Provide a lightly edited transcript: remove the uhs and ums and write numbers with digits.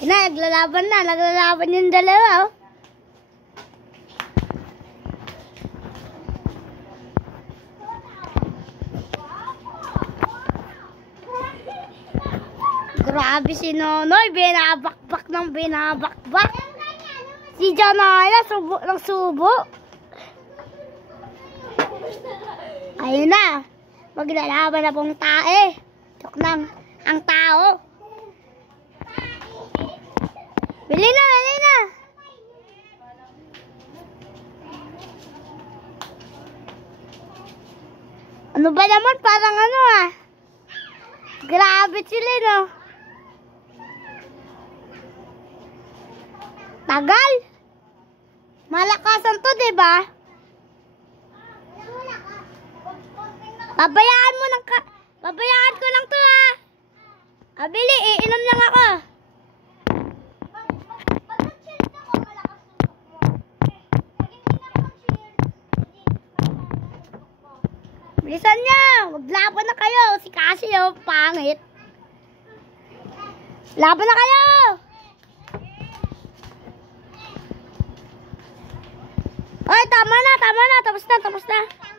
Naglalaban yung dalawa, oh. Grabe si Nonoy, binabakbak ng binabakbak. Si Janaya, subo ng subo. Ayun na, maglalaban na pong tae. Tok lang, ang tao. Bili na, bili na. Ano ba naman, parang ano ah. Grabe sila, no? Tagal. Malakasan to, diba? Babayaan ko lang to, ha. Abili, iinom lang ako. Bilisan niya. Maglaban na kayo. Si Cassie, oh, pangit. Laban na kayo. Ay, tama na. Tapos na.